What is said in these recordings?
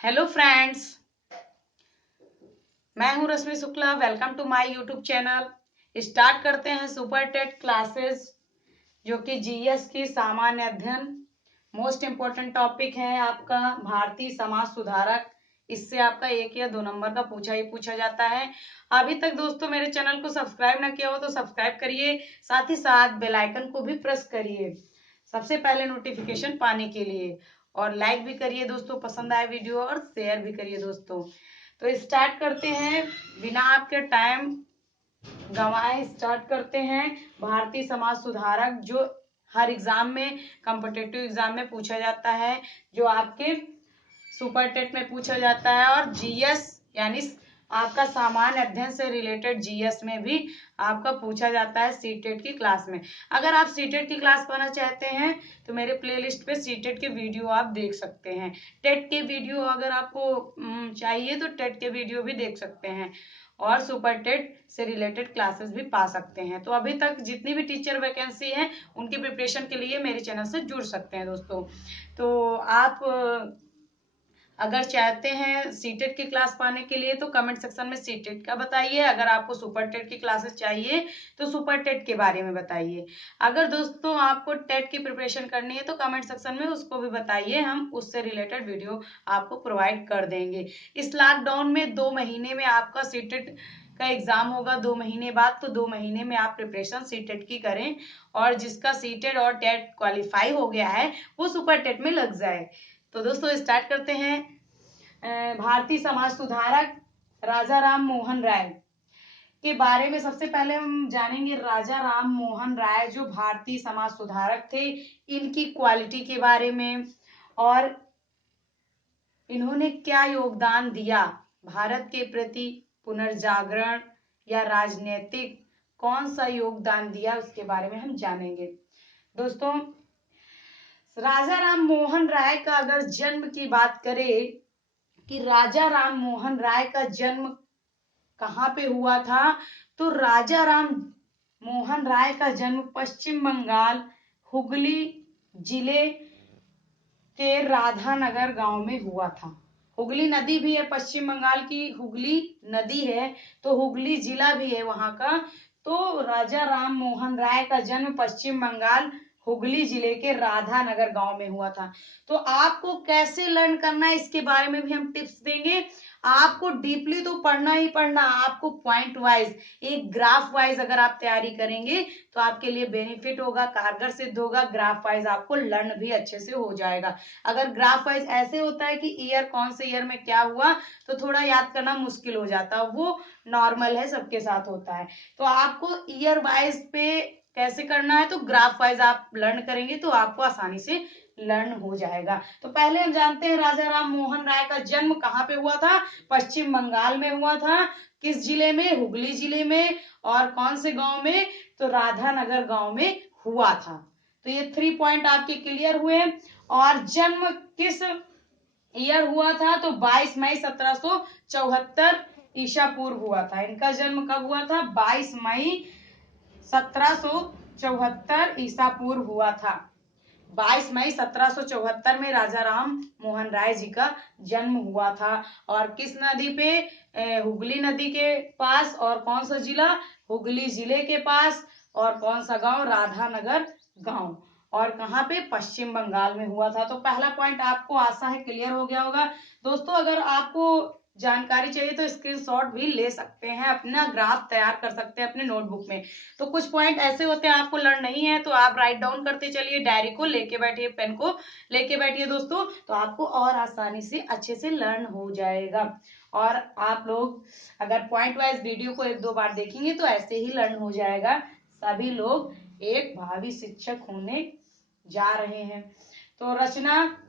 Hello friends, मैं हूं Rashmi Shukla. Welcome to my YouTube channel. Start करते हैं सुपर टेट क्लासेस, जो कि जीएस की सामान्य अध्ययन। मोस्ट इम्पोर्टेंट टॉपिक है आपका भारतीय समाज सुधारक। इससे आपका 1 या 2 नंबर का पूछा जाता है। अभी तक दोस्तों मेरे चैनल को सब्सक्राइब ना किया हो तो सब्सक्राइब करिए, साथ ही साथ बेल आइकन को भी प्रेस करिए सबसे पहले नोटिफिकेशन पाने के लिए। और लाइक भी करिए दोस्तों, पसंद आए वीडियो, और शेयर भी करिए दोस्तों। तो स्टार्ट करते हैं बिना आपके टाइम गंवाए। स्टार्ट करते हैं भारतीय समाज सुधारक, जो हर एग्जाम में, कॉम्पिटिटिव एग्जाम में पूछा जाता है, जो आपके सुपर टेट में पूछा जाता है, और जीएस यानी आपका सामान्य अध्ययन से रिलेटेड जीएस में भी आपका पूछा जाता है सीटेट की क्लास में। अगर आप सीटेट की क्लास पाना चाहते हैं तो मेरे प्लेलिस्ट पे सीटेट के वीडियो आप देख सकते हैं। टेट के वीडियो अगर आपको चाहिए तो टेट के वीडियो भी देख सकते हैं, और सुपर टेट से रिलेटेड क्लासेस भी पा सकते हैं। तो अभी तक जितनी भी टीचर वैकेंसी है उनकी प्रिपरेशन के लिए मेरे चैनल से जुड़ सकते हैं दोस्तों। तो आप अगर चाहते हैं सीटेट की क्लास पाने के लिए तो कमेंट सेक्शन में सीटेट का बताइए। अगर आपको सुपर टेट की क्लासेस चाहिए तो सुपर टेट के बारे में बताइए। अगर दोस्तों आपको टेट की प्रिपरेशन करनी है तो कमेंट सेक्शन में उसको भी बताइए, हम उससे रिलेटेड वीडियो आपको प्रोवाइड कर देंगे। इस लॉकडाउन में 2 महीने में आपका सीटेट का एग्जाम होगा, 2 महीने बाद। तो 2 महीने में आप प्रिपरेशन सीटेट की करें, और जिसका सीटेट और टेट क्वालिफाई हो गया है वो सुपर टेट में लग जाए। तो दोस्तों स्टार्ट करते हैं। भारतीय समाज सुधारक राजा राम मोहन राय के बारे में सबसे पहले हम जानेंगे। राजा राम मोहन राय जो भारतीय समाज सुधारक थे, इनकी क्वालिटी के बारे में, और इन्होंने क्या योगदान दिया भारत के प्रति पुनर्जागरण या राजनीतिक कौन सा योगदान दिया, उसके बारे में हम जानेंगे। दोस्तों राजा राम मोहन राय का अगर जन्म की बात करें कि राजा राम मोहन राय का जन्म कहाँ पे हुआ था, तो राजा राम मोहन राय का जन्म पश्चिम बंगाल हुगली जिले के राधानगर गांव में हुआ था। हुगली नदी भी है, पश्चिम बंगाल की हुगली नदी है, तो हुगली जिला भी है वहां का। तो राजा राम मोहन राय का जन्म पश्चिम बंगाल हुगली जिले के राधानगर गांव में हुआ था। तो आपको कैसे लर्न करना है इसके बारे में भी हम टिप्स देंगे। आपको डीपली तो पढ़ना ही पढ़ना, आपको पॉइंट वाइज, एक ग्राफ वाइज अगर आप तैयारी करेंगे तो आपके लिए बेनिफिट होगा, कारगर सिद्ध होगा। ग्राफ वाइज आपको लर्न भी अच्छे से हो जाएगा। अगर ग्राफ वाइज ऐसे होता है कि ईयर, कौन से ईयर में क्या हुआ, तो थोड़ा याद करना मुश्किल हो जाता है, वो नॉर्मल है, सबके साथ होता है। तो आपको ईयर वाइज पे कैसे करना है, तो ग्राफ वाइज आप लर्न करेंगे तो आपको आसानी से लर्न हो जाएगा। तो पहले हम जानते हैं राजा राम मोहन राय का जन्म कहाँ पे हुआ था। पश्चिम बंगाल में हुआ था। किस जिले में? हुगली जिले में। और कौन से गांव में? तो राधानगर गांव में हुआ था। तो ये 3 पॉइंट आपके क्लियर हुए। और जन्म किस ईयर हुआ था, तो 22 मई 1774 ईसा पूर्व हुआ था। इनका जन्म कब हुआ था? 22 मई 1774 ईसा पूर्व हुआ था। 22 मई 1774 में राजा राम मोहन राय जी का जन्म हुआ था। और किस नदी पे? हुगली नदी के पास। और कौन सा जिला? हुगली जिले के पास। और कौन सा गांव? राधानगर गांव। और कहाँ पे? पश्चिम बंगाल में हुआ था। तो पहला पॉइंट आपको आशा है क्लियर हो गया होगा। दोस्तों अगर आपको जानकारी चाहिए तो स्क्रीनशॉट भी ले सकते हैं, अपना ग्राफ तैयार कर सकते हैं अपने नोटबुक में। तो कुछ पॉइंट ऐसे होते हैं आपको लर्न नहीं है तो आप राइट डाउन करते चलिए, डायरी को लेके बैठिए, पेन को लेके बैठिए दोस्तों, तो आपको और आसानी से अच्छे से लर्न हो जाएगा। और आप लोग अगर पॉइंट वाइज वीडियो को 1-2 बार देखेंगे तो ऐसे ही लर्न हो जाएगा। सभी लोग एक भावी शिक्षक होने जा रहे हैं। तो रचना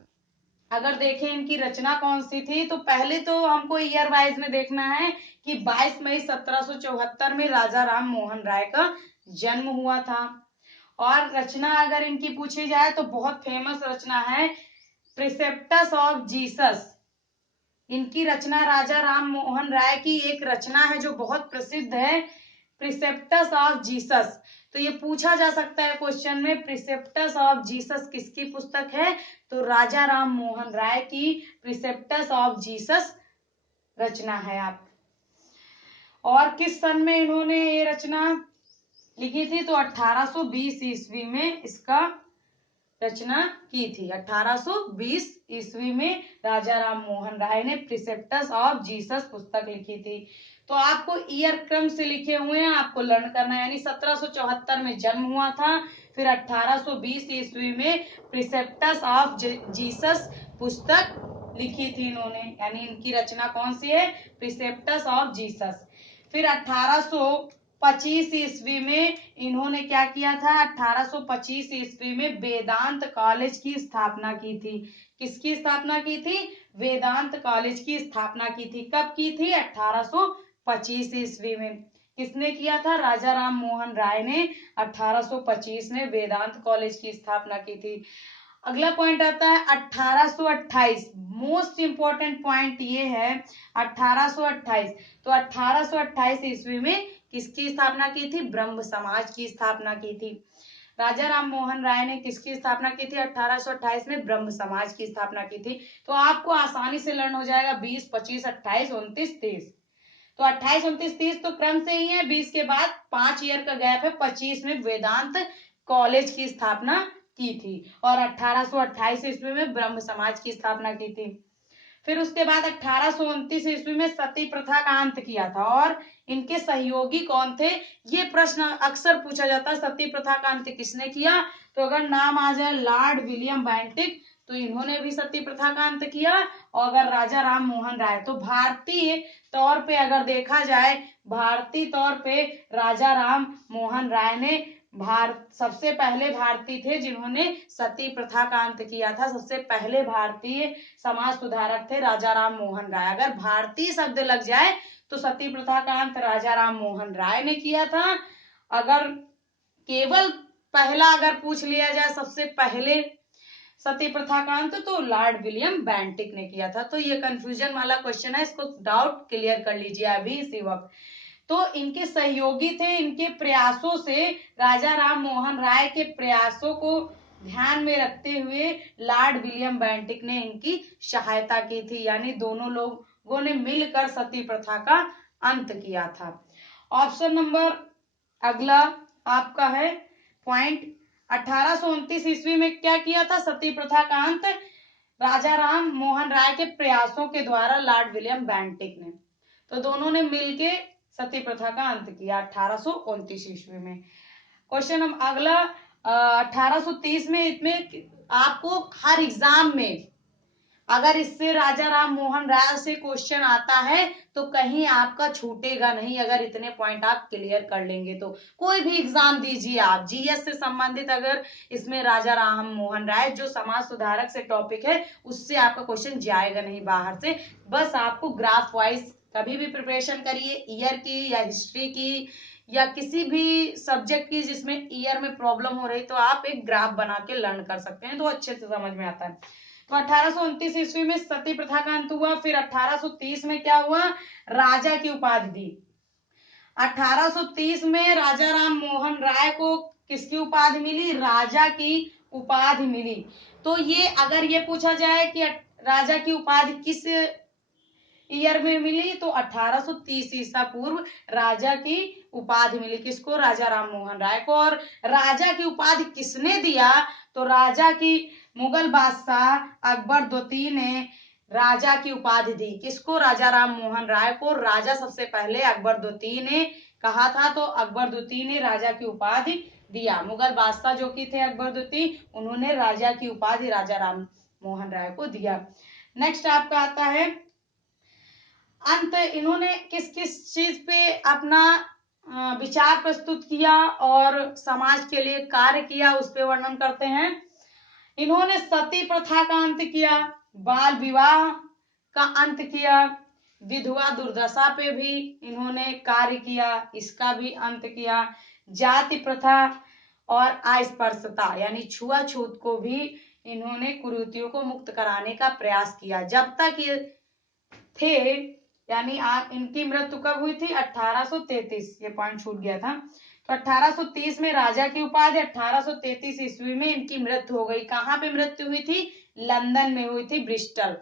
अगर देखें इनकी रचना कौन सी थी, तो पहले तो हमको ईयर वाइज में देखना है कि 22 मई 1774 में राजा राम मोहन राय का जन्म हुआ था। और रचना अगर इनकी पूछी जाए तो बहुत फेमस रचना है प्रिसेप्टस ऑफ जीसस। इनकी रचना राजा राम मोहन राय की एक रचना है जो बहुत प्रसिद्ध है, प्रिसेप्टस ऑफ जीसस। तो ये पूछा जा सकता है क्वेश्चन में, प्रिसेप्टस ऑफ जीसस किसकी पुस्तक है? तो राजा राम मोहन राय की प्रिसेप्टस ऑफ जीसस रचना है आप। और किस सन में इन्होंने ये रचना लिखी थी? तो 1820 ईस्वी में इसका रचना की थी। 1820 ईस्वी में राजा राम मोहन राय ने प्रिसेप्टस ऑफ जीसस पुस्तक लिखी थी। तो आपको ईयर क्रम से लिखे हुए हैं, आपको लर्न करना है। यानी 1774 में जन्म हुआ था, फिर 1820 ईस्वी में प्रिसेप्टस ऑफ जीसस पुस्तक लिखी थी इन्होंने। यानी इनकी रचना कौन सी है? Precepts of Jesus. फिर 1825 ईस्वी में इन्होंने क्या किया था? 1825 ईस्वी में वेदांत कॉलेज की स्थापना की थी। किसकी स्थापना की थी? वेदांत कॉलेज की स्थापना की थी। कब की थी? 1825 ईस्वी में। किसने किया था? राजा राम मोहन राय ने 1825 में वेदांत कॉलेज की स्थापना की थी। अगला पॉइंट आता है 1828। मोस्ट इंपॉर्टेंट पॉइंट ये है 1828। तो 1828 ईस्वी में किसकी स्थापना की थी? ब्रह्म समाज की स्थापना की थी। राजा राम मोहन राय ने किसकी स्थापना की थी? 1828 में ब्रह्म समाज की स्थापना की थी। तो आपको आसानी से लर्न हो जाएगा 20, 25, 28, 29, 30। तो 28, 29, 30 तो क्रम से ही है। 20 के बाद 5 ईयर का गैप है। 25 में वेदांत कॉलेज की स्थापना की थी और 1828 ईस्वी में ब्रह्म समाज की स्थापना की थी। फिर उसके बाद 1829 ईस्वी में सती प्रथा का अंत किया था। और इनके सहयोगी कौन थे? ये प्रश्न अक्सर पूछा जाता है, सती प्रथा का अंत किसने किया? तो अगर नाम आ जाए लॉर्ड विलियम बेंटिक, तो इन्होंने भी सती प्रथा का अंत किया। और अगर राजा राम मोहन राय, तो भारतीय तौर पे अगर देखा जाए, भारतीय तौर पे राजा राम मोहन राय ने सबसे पहले भारतीय थे जिन्होंने सती प्रथा का अंत किया था। सबसे पहले भारतीय समाज सुधारक थे राजा राम मोहन राय। अगर भारतीय शब्द लग जाए तो सती प्रथा का अंत राजा राम मोहन राय ने किया था। अगर केवल पहला अगर पूछ लिया जाए सबसे पहले सती प्रथा का अंत, तो लॉर्ड विलियम बेंटिक ने किया था। तो ये कंफ्यूजन वाला क्वेश्चन है, इसको डाउट क्लियर कर लीजिए अभी इसी वक्त। तो इनके सहयोगी थे। इनके प्रयासों से, राजा राम मोहन राय के प्रयासों को ध्यान में रखते हुए लॉर्ड विलियम बेंटिक ने इनकी सहायता की थी। यानी दोनों लोगों ने मिलकर सती प्रथा का अंत किया था। ऑप्शन नंबर अगला आपका है पॉइंट 1829 ईस्वी में क्या किया था? सती प्रथा का अंत राजा राम मोहन राय के प्रयासों के द्वारा लॉर्ड विलियम बेंटिक ने। तो दोनों ने मिलके सती प्रथा का अंत किया 1829 ईस्वी में। क्वेश्चन हम अगला 1830 में, इसमें आपको हर एग्जाम में अगर इससे राजा राम मोहन राय से क्वेश्चन आता है तो कहीं आपका छूटेगा नहीं। अगर इतने पॉइंट आप क्लियर कर लेंगे तो कोई भी एग्जाम दीजिए आप, जीएस से संबंधित अगर इसमें राजा राम मोहन राय जो समाज सुधारक से टॉपिक है उससे आपका क्वेश्चन जाएगा नहीं बाहर से। बस आपको ग्राफ वाइज कभी भी प्रिपरेशन करिए, ईयर की या हिस्ट्री की या किसी भी सब्जेक्ट की जिसमें ईयर में प्रॉब्लम हो रही, तो आप एक ग्राफ बना के लर्न कर सकते हैं तो अच्छे से समझ में आता है। तो 1829 ईस्वी में सती प्रथा का अंत हुआ। फिर 1830 में क्या हुआ? राजा की उपाधि दी। 1830 में राजा राम मोहन राय को किसकी उपाधि मिली? राजा की उपाधि मिली। तो ये अगर ये पूछा जाए कि राजा की उपाधि किस ईयर में मिली, तो 1830 ईसा पूर्व राजा की उपाधि मिली। किसको? राजा राम मोहन राय को। और राजा की उपाधि किसने दिया? तो राजा की मुगल बादशाह अकबर द्वितीय ने राजा की उपाधि दी। किसको? राजा राम मोहन राय को। राजा सबसे पहले अकबर द्वितीय ने कहा था, तो अकबर द्वितीय ने राजा की उपाधि दिया। मुगल बादशाह जो कि थे अकबर द्वितीय, उन्होंने राजा की उपाधि राजा राम मोहन राय को दिया। नेक्स्ट आपका आता है अंत। इन्होंने किस किस चीज पे अपना विचार प्रस्तुत किया और समाज के लिए कार्य किया, उस पे वर्णन करते हैं। इन्होंने सती प्रथा का अंत किया, बाल विवाह का अंत किया, विधवा दुर्दशा पे भी इन्होंने कार्य किया, इसका भी अंत किया, जाति प्रथा और अस्पृश्यता यानी छुआछूत को भी इन्होंने कुरीतियों को मुक्त कराने का प्रयास किया। जब तक ये थे, यानी इनकी मृत्यु कब हुई थी? 1833। ये पॉइंट छूट गया था। तो 1830 में राजा की उपाधि, 1833 ईस्वी में इनकी मृत्यु हो गई। कहाँ पे मृत्यु हुई थी? लंदन में हुई थी, ब्रिस्टल,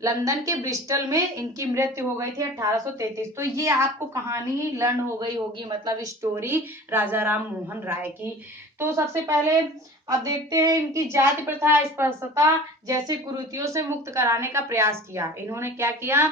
लंदन के ब्रिस्टल में इनकी मृत्यु हो गई थी 1833। तो ये आपको कहानी लर्न हो गई होगी, मतलब स्टोरी राजा राम मोहन राय की। तो सबसे पहले अब देखते हैं इनकी जाति प्रथा, अस्पृश्यता जैसी कुरीतियों से मुक्त कराने का प्रयास किया। इन्होंने क्या किया?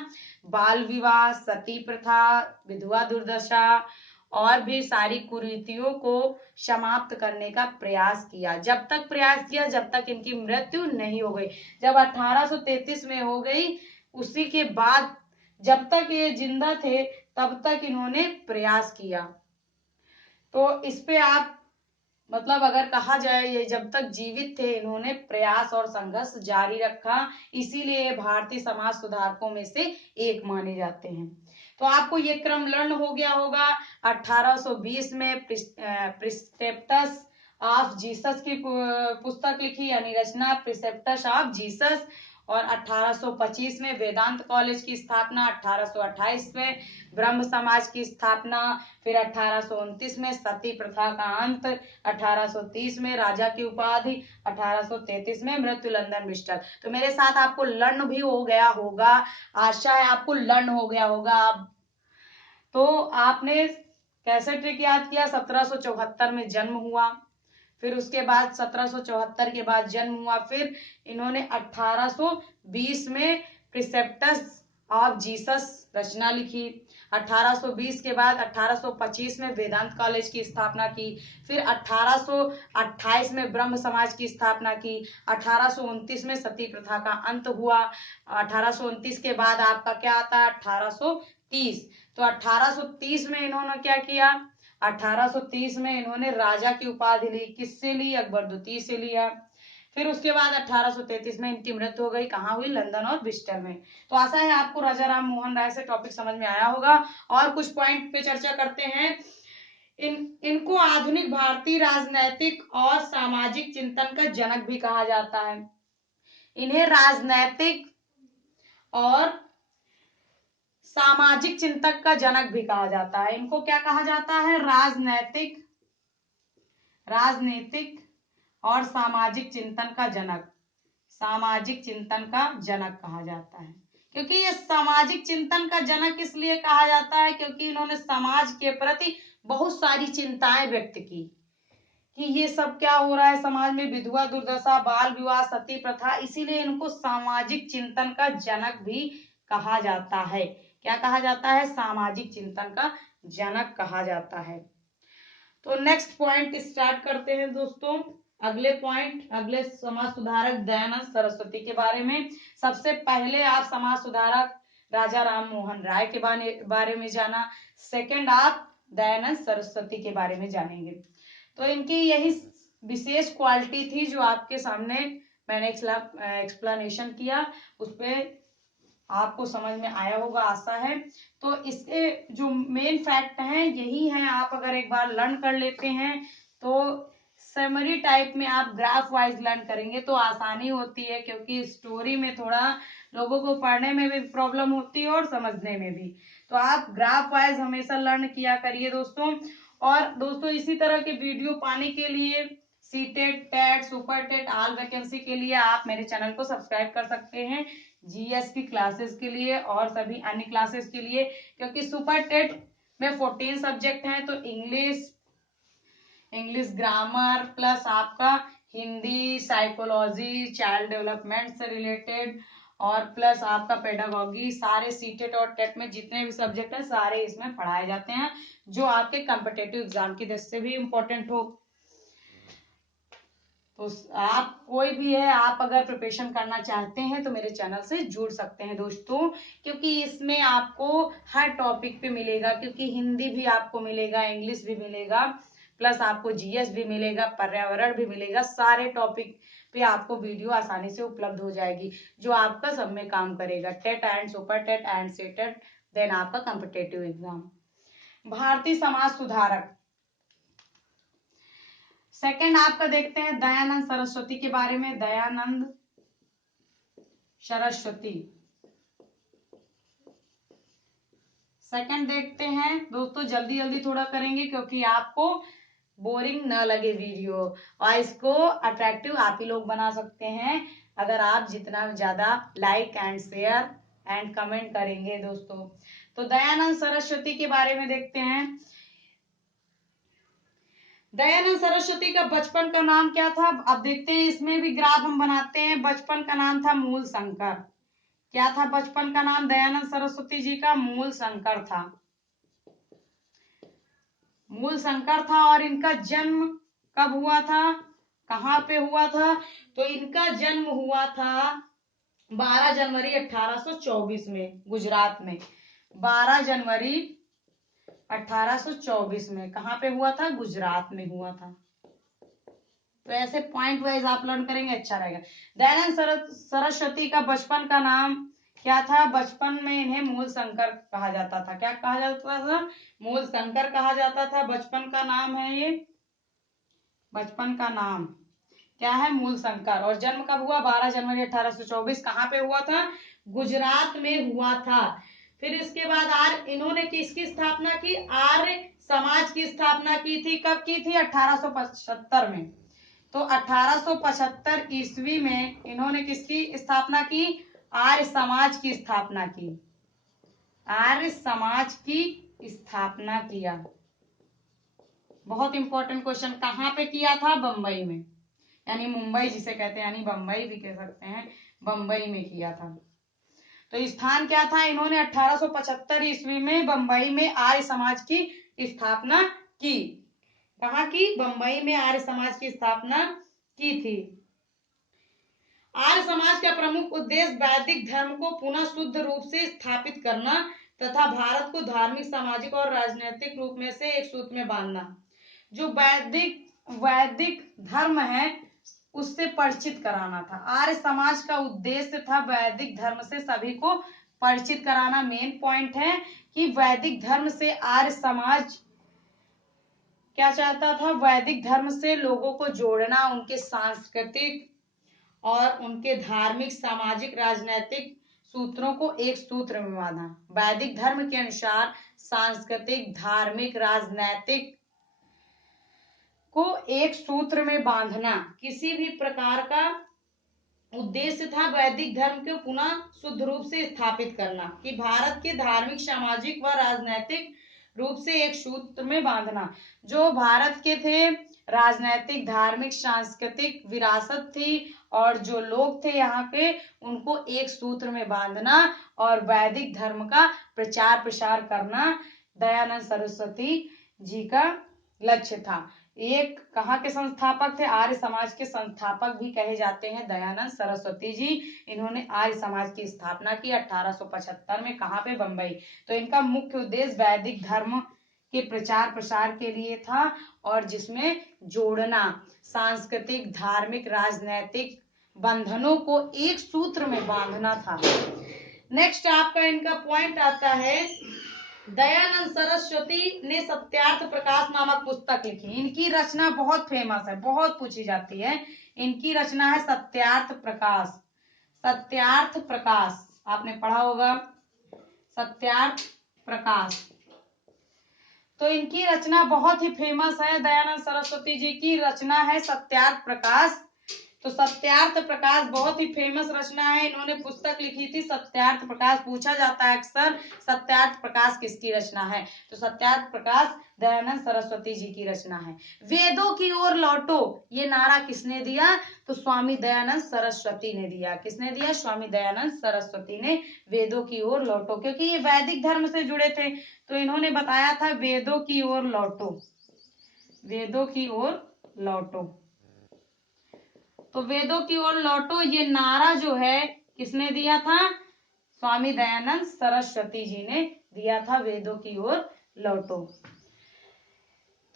बाल विवाह, सती प्रथा, विधवा दुर्दशा और भी सारी कुरीतियों को समाप्त करने का प्रयास किया। जब तक प्रयास किया जब तक इनकी मृत्यु नहीं हो गई। जब 1833 में हो गई, उसी के बाद जब तक ये जिंदा थे तब तक इन्होंने प्रयास किया। तो इस पे आप मतलब अगर कहा जाए ये जब तक जीवित थे इन्होंने प्रयास और संघर्ष जारी रखा, इसीलिए भारतीय समाज सुधारकों में से एक माने जाते हैं। तो आपको ये क्रम लर्न हो गया होगा। 1820 में प्रिस्क्रिप्टस ऑफ जीसस की पुस्तक लिखी, यानी रचना प्रिस्क्रिप्टस ऑफ जीसस। और 1825 में वेदांत कॉलेज की स्थापना, 1828 में ब्रह्म समाज की स्थापना, फिर 1829 में सती प्रथा का अंत, 1830 में राजा की उपाधि, 1833 में मृत्यु, लंदन ब्रिस्टल। तो मेरे साथ आपको लर्न भी हो गया होगा, आशा है आपको लर्न हो गया होगा। तो आपने कैसे ट्रिक याद किया? 1774 में जन्म हुआ, फिर उसके बाद 1774 के बाद जन्म हुआ, फिर इन्होंने 1820 में प्रिसेप्टस ऑफ जीसस रचना लिखी, 1820 के बाद 1825 में वेदांत कॉलेज की स्थापना की, फिर 1828 में ब्रह्म समाज की स्थापना की, 1829 में सती प्रथा का अंत हुआ, 1829 के बाद आपका क्या आता है? 1830। तो 1830 में इन्होंने क्या किया? 1830 में इन्होंने राजा की उपाधि ली। किससे ली? अकबर द्वितीय से लिया। फिर उसके बाद 1833 में इनकी मृत्यु हो गई। कहाँ हुई? लंदन और ब्रिस्टल में। तो आशा है आपको राजा राम मोहन राय से टॉपिक समझ में आया होगा। और कुछ पॉइंट पे चर्चा करते हैं। इनको आधुनिक भारतीय राजनैतिक और सामाजिक चिंतन का जनक भी कहा जाता है। इन्हें राजनैतिक और सामाजिक चिंतक का जनक भी कहा जाता है। इनको क्या कहा जाता है? राजनीतिक और सामाजिक चिंतन का जनक, सामाजिक चिंतन का जनक कहा जाता है। क्योंकि ये सामाजिक चिंतन का जनक इसलिए कहा जाता है क्योंकि इन्होंने समाज के प्रति बहुत सारी चिंताएं व्यक्त की कि ये सब क्या हो रहा है समाज में, विधवा दुर्दशा, बाल विवाह, सती प्रथा, इसीलिए इनको सामाजिक चिंतन का जनक भी कहा जाता है। क्या कहा जाता है? सामाजिक चिंतन का जनक कहा जाता है। तो नेक्स्ट पॉइंट स्टार्ट करते हैं दोस्तों। अगले पॉइंट, अगले समाज सुधारक दयानंद सरस्वती के बारे में। सबसे पहले आप समाज सुधारक राजा राम मोहन राय के बारे में जाना, सेकंड आप दयानंद सरस्वती के बारे में जानेंगे। तो इनकी यही विशेष क्वालिटी थी जो आपके सामने मैंने एक्सप्लेनेशन किया, उसपे आपको समझ में आया होगा आशा है। तो इसके जो मेन फैक्ट हैं यही हैं। आप अगर एक बार लर्न कर लेते हैं तो समरी टाइप में आप ग्राफ वाइज लर्न करेंगे तो आसानी होती है, क्योंकि स्टोरी में थोड़ा लोगों को पढ़ने में भी प्रॉब्लम होती है और समझने में भी। तो आप ग्राफ वाइज हमेशा लर्न किया करिए दोस्तों। और दोस्तों इसी तरह के वीडियो पाने के लिए CTET, TET, super TET, all vacancy के लिए आप मेरे चैनल को सब्सक्राइब कर सकते हैं, जीएस की क्लासेस के लिए और सभी अन्य क्लासेस के लिए। क्योंकि सुपर टेट में 14 सब्जेक्ट हैं, तो इंग्लिश ग्रामर प्लस आपका हिंदी, साइकोलॉजी, चाइल्ड डेवलपमेंट से रिलेटेड और प्लस आपका पेडागॉगी, सारे सीटेट और टेट में जितने भी सब्जेक्ट हैं सारे इसमें पढ़ाए जाते हैं, जो आपके कॉम्पिटिटिव एग्जाम की दृष्टि से भी इम्पोर्टेंट हो। तो आप कोई भी है, आप अगर प्रिपरेशन करना चाहते हैं तो मेरे चैनल से जुड़ सकते हैं दोस्तों, क्योंकि इसमें आपको हर टॉपिक पे मिलेगा। क्योंकि हिंदी भी आपको मिलेगा, इंग्लिश भी मिलेगा, प्लस आपको जीएस भी मिलेगा, पर्यावरण भी मिलेगा, सारे टॉपिक पे आपको वीडियो आसानी से उपलब्ध हो जाएगी, जो आपका सब में काम करेगा, TET and super TET and CTET, then आपका कॉम्पिटिटिव एग्जाम। भारतीय समाज सुधारक सेकंड आपका देखते हैं दयानंद सरस्वती के बारे में। दयानंद सरस्वती सेकंड देखते हैं दोस्तों, जल्दी जल्दी थोड़ा करेंगे क्योंकि आपको बोरिंग ना लगे वीडियो, और इसको अट्रैक्टिव आप ही लोग बना सकते हैं अगर आप जितना ज्यादा like and share and comment करेंगे दोस्तों। तो दयानंद सरस्वती के बारे में देखते हैं। दयानंद सरस्वती का बचपन का नाम क्या था? अब देखते हैं, इसमें भी ग्राफ हम बनाते हैं। बचपन का नाम था मूल शंकर। क्या था बचपन का नाम दयानंद सरस्वती जी का? मूल शंकर था, मूल शंकर था। और इनका जन्म कब हुआ था, कहाँ पे हुआ था? तो इनका जन्म हुआ था 12 जनवरी 1824 में गुजरात में। 12 जनवरी 1824 में कहाँ पे हुआ था? गुजरात में हुआ था। तो ऐसे पॉइंट वाइज आप लर्न करेंगे, अच्छा रहेगा। दयानंद सरस्वती का बचपन का नाम क्या था? बचपन में इन्हें मूल शंकर कहा जाता था। क्या कहा जाता था? मूल शंकर कहा जाता था। बचपन का नाम है ये, बचपन का नाम क्या है? मूल शंकर। और जन्म कब हुआ? 12 जनवरी 1824। कहाँ पे हुआ था? गुजरात में हुआ था। फिर इसके बाद इन्होंने किसकी स्थापना की? आर्य समाज की स्थापना की थी। कब की थी? 1875 में। तो 1875 ईस्वी में इन्होंने किसकी स्थापना की? आर्य समाज की स्थापना की। आर्य समाज की स्थापना किया। बहुत इंपॉर्टेंट क्वेश्चन। कहाँ पे किया था? बंबई में, यानी मुंबई जिसे कहते हैं, यानी बंबई भी कह सकते हैं, बंबई में किया था। तो स्थान क्या था? इन्होंने 1875 ईस्वी में बंबई में आर्य समाज की स्थापना की। कहाँ की? बंबई में आर्य समाज की स्थापना की थी। आर्य समाज का प्रमुख उद्देश्य वैदिक धर्म को पुनः शुद्ध रूप से स्थापित करना तथा भारत को धार्मिक, सामाजिक और राजनीतिक रूप में से एक सूत्र में बांधना। जो वैदिक धर्म है उससे परिचित कराना था। आर्य समाज का उद्देश्य था वैदिक धर्म से सभी को परिचित कराना। मेन पॉइंट है कि वैदिक धर्म से आर्य समाज क्या चाहता था? वैदिक धर्म से लोगों को जोड़ना, उनके सांस्कृतिक और उनके धार्मिक, सामाजिक, राजनैतिक सूत्रों को एक सूत्र में बांधना। वैदिक धर्म के अनुसार सांस्कृतिक, धार्मिक, राजनैतिक को एक सूत्र में बांधना किसी भी प्रकार का उद्देश्य था। वैदिक धर्म को पुनः शुद्ध रूप से स्थापित करना, कि भारत के धार्मिक, सामाजिक व राजनैतिक रूप से एक सूत्र में बांधना। जो भारत के थे राजनैतिक, धार्मिक, सांस्कृतिक विरासत थी और जो लोग थे यहाँ के, उनको एक सूत्र में बांधना और वैदिक धर्म का प्रचार प्रसार करना दयानंद सरस्वती जी का लक्ष्य था। एक कहाँ के संस्थापक थे? आर्य समाज के संस्थापक भी कहे जाते हैं दयानंद सरस्वती जी। इन्होंने आर्य समाज की स्थापना की 1875 में। कहाँ पे? बंबई। तो इनका मुख्य उद्देश्य वैदिक धर्म के प्रचार प्रसार के लिए था और जिसमें जोड़ना, सांस्कृतिक, धार्मिक, राजनैतिक बंधनों को एक सूत्र में बांधना था। नेक्स्ट आपका इनका पॉइंट आता है, दयानंद सरस्वती ने सत्यार्थ प्रकाश नामक पुस्तक लिखी। इनकी रचना बहुत फेमस है, बहुत पूछी जाती है। इनकी रचना है सत्यार्थ प्रकाश। सत्यार्थ प्रकाश आपने पढ़ा होगा, सत्यार्थ प्रकाश। तो इनकी रचना बहुत ही फेमस है। दयानंद सरस्वती जी की रचना है सत्यार्थ प्रकाश। तो सत्यार्थ प्रकाश बहुत ही फेमस रचना है। इन्होंने पुस्तक लिखी थी सत्यार्थ प्रकाश। पूछा जाता है अक्सर सत्यार्थ प्रकाश किसकी रचना है? तो सत्यार्थ प्रकाश दयानंद सरस्वती जी की रचना है। वेदों की ओर लौटो, ये नारा किसने दिया? तो स्वामी दयानंद सरस्वती ने दिया। किसने दिया? स्वामी दयानंद सरस्वती ने वेदों की ओर लौटो, क्योंकि ये वैदिक धर्म से जुड़े थे। तो इन्होंने बताया था वेदों की ओर लौटो, वेदों की ओर लौटो। तो वेदों की ओर लौटो ये नारा जो है किसने दिया था? स्वामी दयानंद सरस्वती जी ने दिया था, वेदों की ओर लौटो।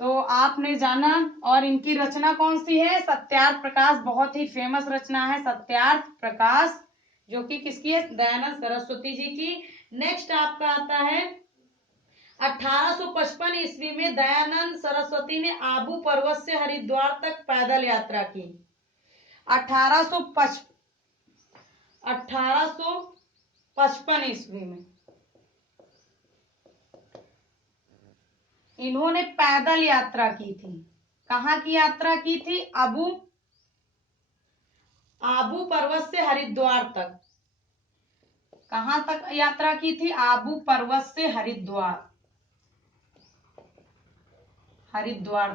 तो आपने जाना। और इनकी रचना कौन सी है? सत्यार्थ प्रकाश। बहुत ही फेमस रचना है सत्यार्थ प्रकाश, जो कि किसकी है? दयानंद सरस्वती जी की। नेक्स्ट आपका आता है 1855 ईस्वी में दयानंद सरस्वती ने आबू पर्वत से हरिद्वार तक पैदल यात्रा की। 1855 ईस्वी में इन्होंने पैदल यात्रा की थी। कहाँ की यात्रा की थी? आबू पर्वत से हरिद्वार तक। कहां तक यात्रा की थी? आबू पर्वत से हरिद्वार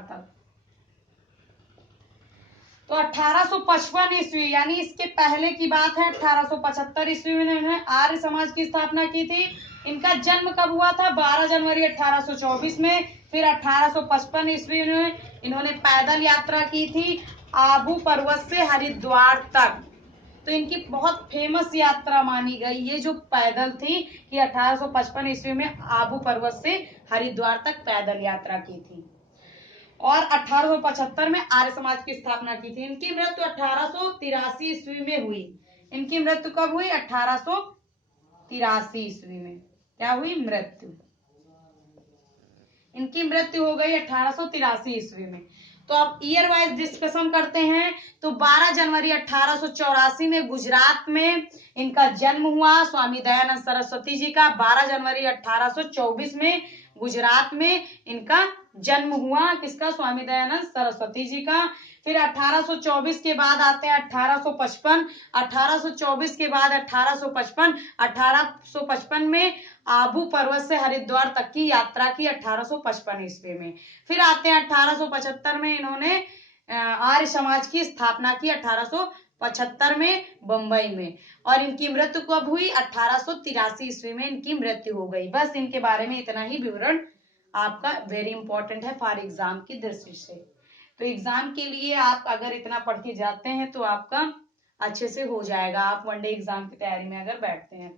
तक। तो 1855 ईस्वी, यानी इसके पहले की बात है। 1875 ईस्वी में इन्होंने आर्य समाज की स्थापना की थी। इनका जन्म कब हुआ था? 12 जनवरी 1824 में। फिर 1855 ईस्वी में इन्होंने पैदल यात्रा की थी आबू पर्वत से हरिद्वार तक। तो इनकी बहुत फेमस यात्रा मानी गई ये जो पैदल थी, कि 1855 ईस्वी में आबू पर्वत से हरिद्वार तक पैदल यात्रा की थी। और 1875 में आर्य समाज की स्थापना की थी। इनकी मृत्यु 1883 ईस्वी में हुई। इनकी मृत्यु कब हुई? 1883 ईस्वी में। क्या हुई? मृत्यु। इनकी मृत्यु हो गई 1883 ईस्वी में। तो अब ईयर वाइज डिस्कशन करते हैं। तो 12 जनवरी 1884 में गुजरात में इनका जन्म हुआ, स्वामी दयानंद सरस्वती जी का। 12 जनवरी 1824 में गुजरात में इनका जन्म हुआ। किसका? स्वामी दयानंद सरस्वती जी का। फिर 1824 के बाद आते हैं 1855। 1824 के बाद 1855 में आबू पर्वत से हरिद्वार तक की यात्रा की 1855 ईस्वी में। फिर आते हैं 1875 में इन्होंने आर्य समाज की स्थापना की 1875 में बंबई में। और इनकी मृत्यु कब हुई? 1883 ईस्वी में इनकी मृत्यु हो गई। बस इनके बारे में इतना ही विवरण आपका वेरी इंपॉर्टेंट है फॉर एग्जाम की दृष्टि से। तो एग्जाम के लिए आप अगर इतना पढ़ के जाते हैं तो आपका अच्छे से हो जाएगा, आप वनडे एग्जाम की तैयारी में अगर बैठते हैं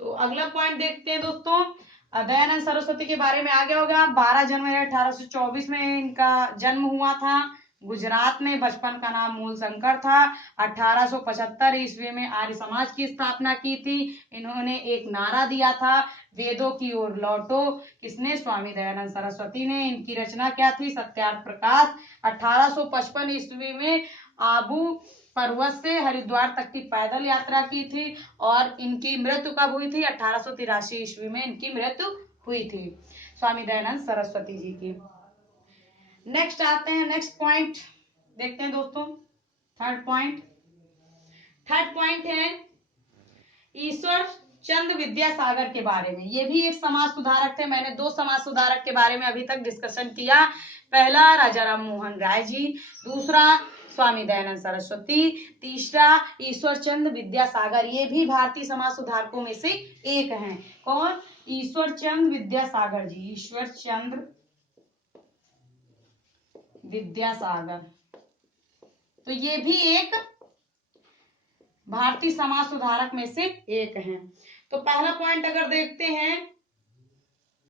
तो अगला पॉइंट देखते हैं दोस्तों। दयानंद सरस्वती के बारे में आ गया होगा। 12 जनवरी 1824 में इनका जन्म हुआ था गुजरात में। बचपन का नाम मूल शंकर था। 1875 ईस्वी में आर्य समाज की स्थापना की थी। इन्होंने एक नारा दिया था, वेदों की ओर लौटो। किसने? स्वामी दयानंद सरस्वती ने। इनकी रचना क्या थी? सत्यार्थ प्रकाश। 1855 ईस्वी में आबू पर्वत से हरिद्वार तक की पैदल यात्रा की थी। और इनकी मृत्यु कब हुई थी? 1883 ईस्वी में इनकी मृत्यु हुई थी स्वामी दयानंद सरस्वती जी की। नेक्स्ट आते हैं, नेक्स्ट पॉइंट देखते हैं दोस्तों। थर्ड पॉइंट है ईश्वर चंद्र विद्यासागर के बारे में। ये भी एक समाज सुधारक थे। मैंने 2 समाज सुधारक के बारे में अभी तक डिस्कशन किया। पहला राजा राम मोहन राय जी, दूसरा स्वामी दयानंद सरस्वती, तीसरा ईश्वर चंद्र विद्यासागर। ये भी भारतीय समाज सुधारकों में से एक हैं। कौन? ईश्वर चंद्र विद्यासागर जी। ईश्वर चंद्र विद्यासागर, तो ये भी एक भारतीय समाज सुधारक में से एक हैं। तो पहला पॉइंट अगर देखते हैं